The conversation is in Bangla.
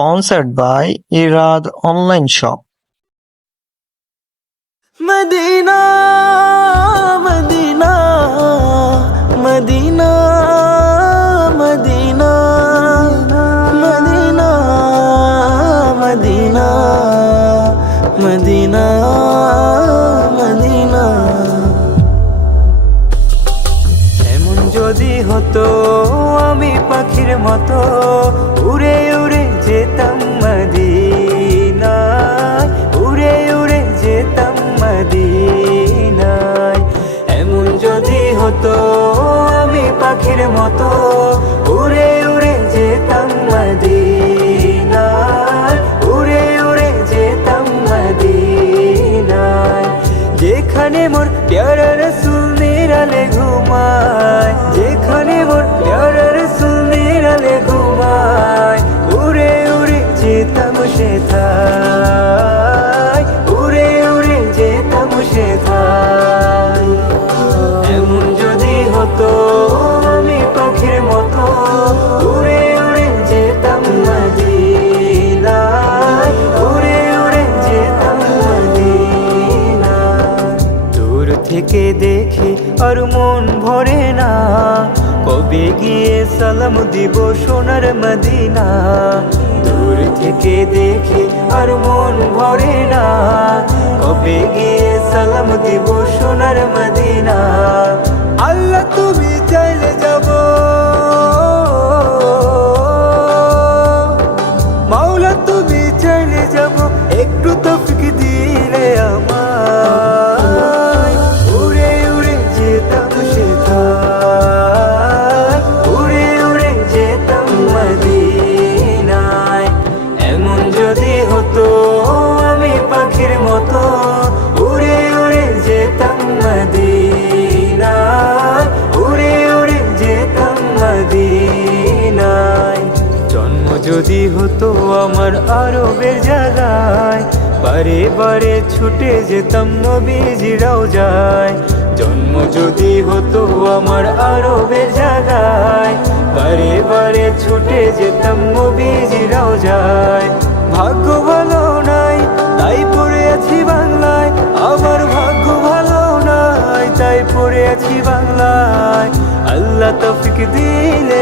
sponsored by Irad Online Shop. Medina Medina Medina Medina Medina Medina Medina Medina এমন যদি হতো আমি পাখির মতো উড়ে উড়ে যেতাম মদিনায়, উড়ে উড়ে যেতাম মদিনায়। এমন যদি হতো আমি পাখির মতো উড়ে উড়ে যেতাম মদিনায়, উড়ে উড়ে যেতাম মদিনায়। যেখানে মোর প্যারা রাসূল নিরালে ঘুমায়, যেখানে মোর প্যারা রাসূল নিরালে ঘুমায়, উড়ে উড়ে যেতাম সেথায়, উড়ে উড়ে যেতাম সেথায়। এমন যদি হতো আমি পাখির মতো উড়ে উড়ে যেতাম মদিনায়, উড়ে উড়ে যেতাম মদিনায়। দূর থেকে দেখি আর মন ভরে না, কবে গিয়ে সালাম দিব সোনার মদিনা। দূর থেকে দেখি আর মন ভরে না, কবে গিয়ে সালাম দিব সোনার মদিনা। আল্লাহ তুমি চাইলে যাব, মাওলা তুমি চাইলে যাব, একটু তৌফিক দিলে আমায়। উড়ে উড়ে যেতাম সেথায়, উড়ে উড়ে যেতাম মদিনায়। এমন যদি হতো আমি পাখির মতো উড়ে উড়ে যেতাম মদিনায়, উড়ে উড়ে যেতাম মদিনায়। জন্ম যদি হতো আমার আরবের জায়গায়, বারে বারে ছুটে যেতাম নবীজি রওজায়। জন্ম যদি হতো আমার আরবের জায়গায়, বারে বারে ছুটে যেতাম নবীজি রওজায়। ভাগ্য ভালো নাই তাই পড়ে আছি বাংলায়, আমার ভাগ্য ভালো নাই তাই পড়ে আছি বাংলায়। আল্লাহ তৌফিক দিলে